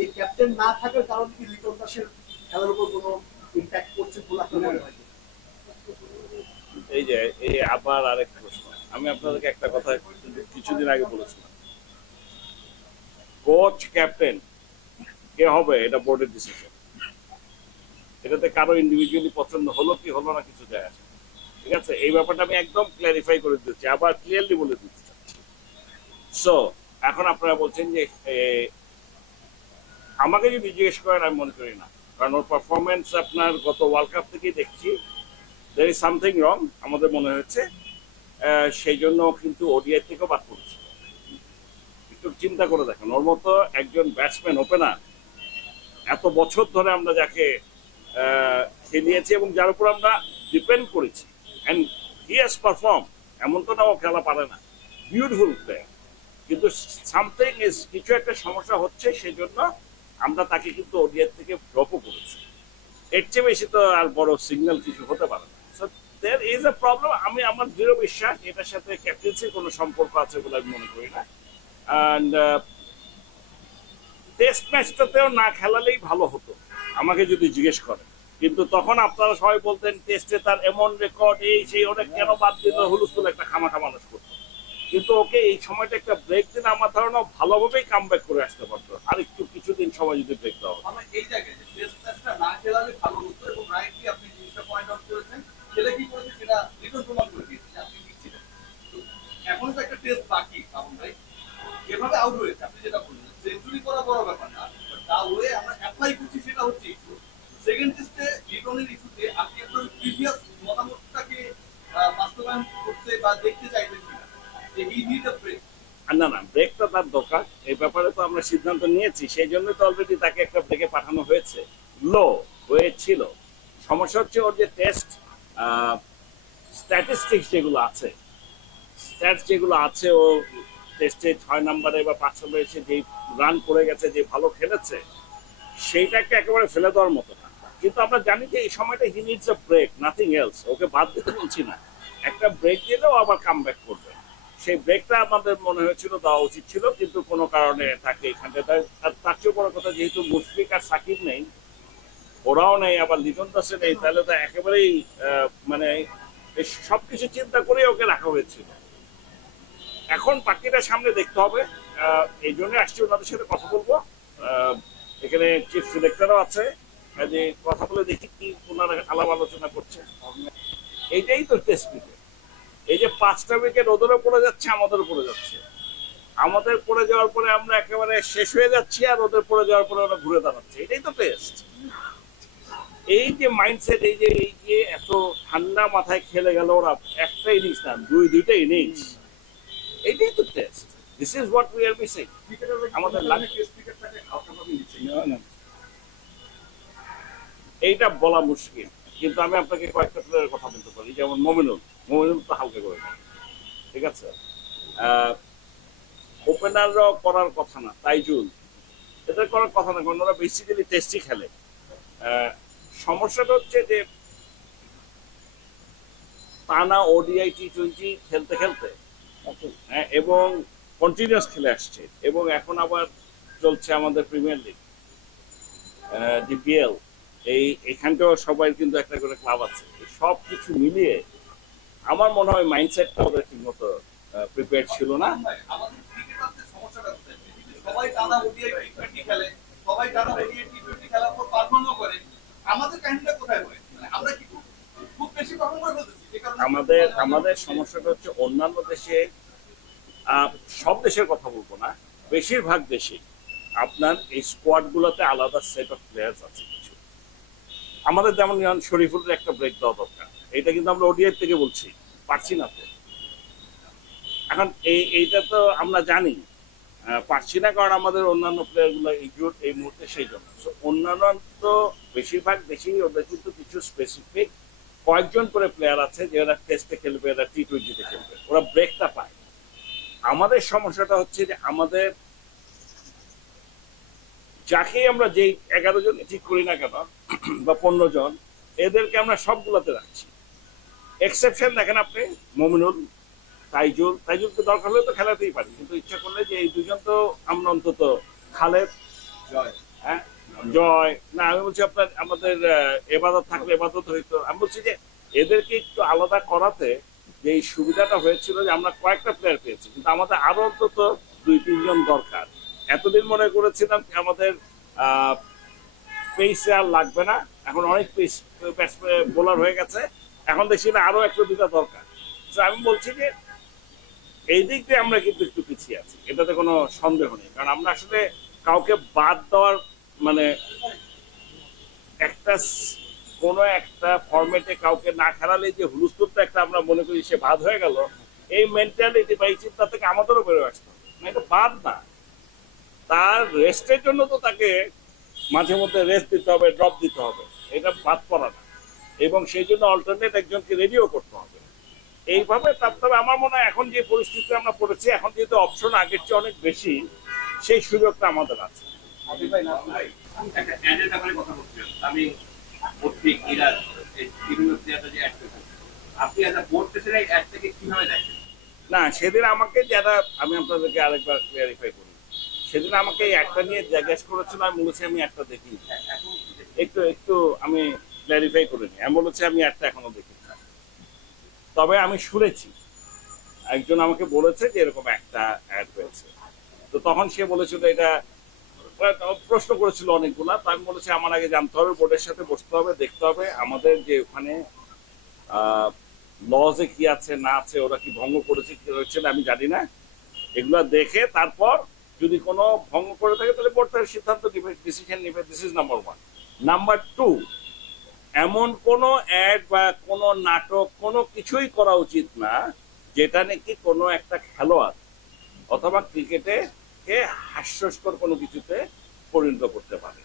এই ক্যাপ্টেন না থাকার কারণে কি লিটন দাসের খেলার উপর কোনো ইম্প্যাক্ট করছে বলে আপনার মনে হয়? এই যে এই আবার আরেক প্রশ্ন, আমি আপনাদেরকে একটা কথা কিছুদিন আগে বলেছিলাম, কোচ ক্যাপ্টেন কে হবে এটা বোর্ডের ডিসিশন। এটাতে কারো ইন্ডিভিজুয়ালি পছন্দ হলো কি হলো না কিছু যায় আসে, ঠিক আছে? এই ব্যাপারটা আমি একদম ক্ল্যারিফাই করে দিচ্ছি, আবার ক্লিয়ারলি বলে দিচ্ছি। সো এখন আপনারা বলছেন যে আমাকে যদি জিজ্ঞেস করেন আমি মনে করি না, কারণ ওর পারফরমেন্স আপনার গত ওয়ার্ল্ড কাপ থেকেই দেখছি দের ইজ সামথিং রং আমাদের মনে হয়েছে, সেই জন্য কিন্তু ওডিআই থেকেও বাদ পড়েছে। একটু চিন্তা করে দেখেন, ওর মতো একজন ব্যাটসম্যান ওপেনার এত বছর ধরে আমরা যাকে খেলিয়েছি এবং যার উপর আমরা ডিপেন্ড করেছি, অ্যান্ড হি হ্যাজ পারফর্ম, এমন তো না ও খেলা পারে না, বিউটিফুল প্লেয়ার, কিন্তু সামথিং ইজ, কিছু একটা সমস্যা হচ্ছে, সেই জন্য আমরা তাকে কিন্তু ওডিআই থেকে ড্রপও করেছি। এর চেয়ে বেশি তো আর বড় সিগন্যাল কিছু হতে পারে না। So there is a problem. আমি আমার দৃঢ় বিশ্বাস এটার সাথে ক্যাপ্টেন্সির কোনো সম্পর্ক আছে বলে আমি মনে করি না। অ্যান্ড টেস্ট ম্যাচটাতেও না খেলালেই ভালো হতো আমাকে যদি জিজ্ঞেস করেন, কিন্তু তখন আপনারা সবাই বলতেন টেস্টে তার এমন রেকর্ড, এই সেই, ওটা কেন বাদ দিল, হুলস্থুল একটা খামাখা মানুষ করতো। কিন্তু ওকে এই সময়টা একটা ব্রেক দিন, আমার ধারণা ভালোভাবেই কাম ব্যাক করে আসতে পারতো, আর একটু কিছুদিন সময় যদি ব্রেক দেওয়া হতো। এই জায়গায় টেস্ট ম্যাচটা না খেলালে ভালো হতো, এবং রাইটলি আপনি জিনিসটা পয়েন্ট আউট করেছেন, খেলে কি করেছে সেটা লিটন প্রমাণ করে দিয়েছে আপনি দিচ্ছিলেন। এখন তো একটা টেস্ট বাকি বাবুল ভাই, যেভাবে আউট হয়েছে আপনি যেটা বললেন, সেঞ্চুরি করা বড় ব্যাপার না, তা ওয়ে আমরা অ্যাপ্লাই করছি সেটা হচ্ছে ইস্যু। সেকেন্ড টেস্টে লিটনের ইস্যুতে আপনি আপনার প্রিভিয়াস মতামতটাকে বাস্তবায়ন করতে বা দেখতে চাইবেন কিনা, যে হি নিড আ ব্রেক? না না, ব্রেকটা তার দরকার, এই ব্যাপারে তো আমরা সিদ্ধান্ত নিয়েছি, সেই জন্য তো অলরেডি তাকে একটা ব্রেকে পাঠানো হয়েছে, লো হয়েছিল। সমস্যা হচ্ছে ওর যে টেস্ট স্ট্যাটিস্টিক্স যেগুলো আছে, স্ট্যাটস যেগুলো আছে, ও টেস্টে 6 নম্বরে বা 5 নম্বরে এসে যে রান করে গেছে, যে ভালো খেলেছে, সেইটাকে একেবারে ফেলে দেওয়ার মতো না। কিন্তু আমরা জানি যে এই সময়টা he needs a break, nothing else. ওকে বাদ দিতে বলছি না, একটা ব্রেক দিলেও আবার কাম ব্যাক করবে। সেই ব্রেকটা আমাদের মনে হয়েছিল দেওয়া উচিত ছিল, কিন্তু কোনো কারণে তাকে এখানটায়, তার চেয়ে বড় কথা, যেহেতু মুশফিক আর সাকিব নেই, ওরাও নেই, আবার লিটন দাসে নেই, তাহলে তো একেবারেই মানে সবকিছু চিন্তা করে ওকে রাখা হয়েছিল। এখন বাকিটা সামনে দেখতে হবে, এই জন্য আসছি ওনাদের সাথে কথা বলবো। এখানে চিফ সিলেক্টরও আছে, যে কথা বলে দেখি কি ওনারা আলাপ আলোচনা করছে। এইটাই তো টেস্ট ক্রিকেট, এই যে 5টা উইকেট ওদেরও পড়ে যাচ্ছে, আমাদেরও পড়ে যাচ্ছে, আমাদের পড়ে যাওয়ার পরে আমরা একেবারে শেষ হয়ে যাচ্ছি, আর ওদের পড়ে যাওয়ার পরে ওরা ঘুরে দাঁড়াচ্ছে, এটাই তো টেস্ট। এই যে মাইন্ডসেট, এই যে এত ঠান্ডা মাথায় খেলে গেল ওরা, একটা ইনিংস না, দুইটা ইনিংস, এইটাই তো test. This is what we are missing. আমাদের এইটা বলা মুশকিল, কিন্তু আমি আপনাকে কয়েকটা প্লেয়ারের কথা বলতে পারি, যেমন মমিনুল তো হালকা করে, ঠিক আছে, ওপেনাররাও করার কথা না, তাইজুল এদের করার কথা না, কারণ ওরা বেসিক্যালি টেস্টই খেলে। সমস্যাটা হচ্ছে যে টানা ওডিআই T20 খেলতে খেলতে, এবং কন্টিনিউয়াস খেলে আসছে, এবং এখন আবার চলছে আমাদের প্রিমিয়ার লিগ, ডিপিএল, এখানটাও সবাই কিন্তু একটা করে ক্লাব আছে, সব কিছু মিলিয়ে আমার মনে হয় মাইন্ডসেটটা ওদের ঠিক মতো প্রিপেয়ার ছিল না। সবাই টানা ওডিআই T20 খেলে, সবাই টানা ওডিআই T20 খেলার পর পারফর্ম করে, আমাদের কাহিনীটা কোথায় হয়? আমরা কি খুব বেশি পারফর্ম করে ফেলতেছি? আমাদের সমস্যাটা হচ্ছে অন্যান্য দেশে, সব দেশের কথা বলবো না, বেশিরভাগ দেশে আপনার এই স্কোয়াড গুলোতে আলাদা সেট অফ প্লেয়ার্স আছে কিছু। আমাদের যেমন শরীফুলের একটা ব্রেক দেওয়া দরকার, এটা কিন্তু আমরা ওডিআই থেকে বলছি, পারছি না তো। এখন এইটা তো আমরা জানি পারছি না, কারণ আমাদের অন্যান্য প্লেয়ার গুলো ইনজুর্ড এই মুহূর্তে, সেই জন্য। অন্যান্য তো বেশিরভাগ দেশেই ওদের কিন্তু কিছু স্পেসিফিক কয়েকজন করে প্লেয়ার আছে, যে ওরা টেস্টে খেলবে, ওরা T20-তে খেলবে, ওরা ব্রেকটা পায়। আমাদের সমস্যাটা হচ্ছে যে আমাদের যাকে আমরা যেই 11 জন ঠিক করি না কেন বা 15 জন, এদেরকে আমরা সবগুলোতে রাখছি। এক্সেপশন দেখেন আপনি, মমিনুল, তাইজুলকে দরকার হলে তো খেলাতেই পারি, কিন্তু ইচ্ছা করলে যে এই দুজন তো আমরা অন্তত, খালেদ জয় হ্যাঁ জয় না, আমি বলছি আপনার আমাদের এবাদত থাকলে এবাদত হইতো। আমি বলছি যে এদেরকে একটু আলাদা করাতে যে এই সুবিধাটা হয়েছিল যে আমরা কয়েকটা প্লেয়ার পেয়েছি, কিন্তু আমাদের আরো অন্তত 2-3 জন দরকার। এতদিন মনে করেছিলাম যে আমাদের পেসে আর লাগবে না, এখন অনেক পেস বোলার হয়ে গেছে, এখন দেখছি না আরো 1-2টা দরকার। তো আমি বলছি যে এই দিক দিয়ে আমরা কিন্তু একটু পিছিয়ে আছি, এটাতে কোনো সন্দেহ নেই। কারণ আমরা আসলে কাউকে বাদ দেওয়ার মানে একটা কোনো একটা ফরম্যাটে কাউকে না খেলালে যে হুলস্থুলটা একটা আমরা মনে করি সে বাদ হয়ে গেল, এই মেন্টালিটি বা এই চিন্তা থেকে আমাদেরও বেরোয় আসতে হবে। না, এটা বাদ না, তার রেস্টের জন্য তো তাকে মাঝে মধ্যে রেস্ট দিতে হবে, ড্রপ দিতে হবে, এটা বাদ পড়া না। এবং সেই জন্য অল্টারনেট একজনকে রেডিও করতে হবে এইভাবে। তবে আমার মনে হয় এখন যে পরিস্থিতিতে আমরা পড়েছি, এখন যেহেতু অপশন আগের চেয়ে অনেক বেশি, সেই সুযোগটা আমাদের আছে। আবির ভাই না ভাই একটা অ্যাডের ব্যাপারে কথা বলছিলেন। আমি প্রত্যেক এরা বিভিন্ন প্লেয়াররা যে অ্যাড করেছেন, আপনি as a board president add থেকে কিভাবে দেখেন? না, সেদিন আমাকে যারা, আমি আপনাদেরকে আরেকবার ক্লিয়ারিফাই করি, সেদিন আমাকে এই একটা নিয়ে জিজ্ঞেস করেছিল, আমি বলেছি আমি একটা দেখিনি। এখন একটু একটু আমি ক্লিয়ারিফাই করে নিই, আমি বলেছি আমি একটা এখনো দেখিনি। তবে আমি শুনেছি একজন আমাকে বলেছে যে এরকম একটা অ্যাড হয়েছে। তো তখন সে বলেছিল এটা, প্রশ্ন করেছিল অনেকগুলা। তো আমি বলেছি আমার আগে জানতে হবে, বোর্ডের সাথে বসতে হবে, দেখতে হবে আমাদের যে ওখানে লজে কি আছে না আছে, ওরা কি ভঙ্গ করেছে কি হয়েছে না আমি জানি না, এগুলা দেখে তারপর যদি কোনো ভঙ্গ করে থাকে তাহলে বোর্ড তার সিদ্ধান্ত নিবে, ডিসিশন নিবে। This is number 1। নাম্বার 2, এমন কোনো অ্যাড বা কোনো নাটক কোনো কিছুই করা উচিত না যেটা নাকি কোনো একটা খেলোয়াড় অথবা ক্রিকেটে কে হাস্যস্কর কোনো কিছুতে পরিণত করতে পারে।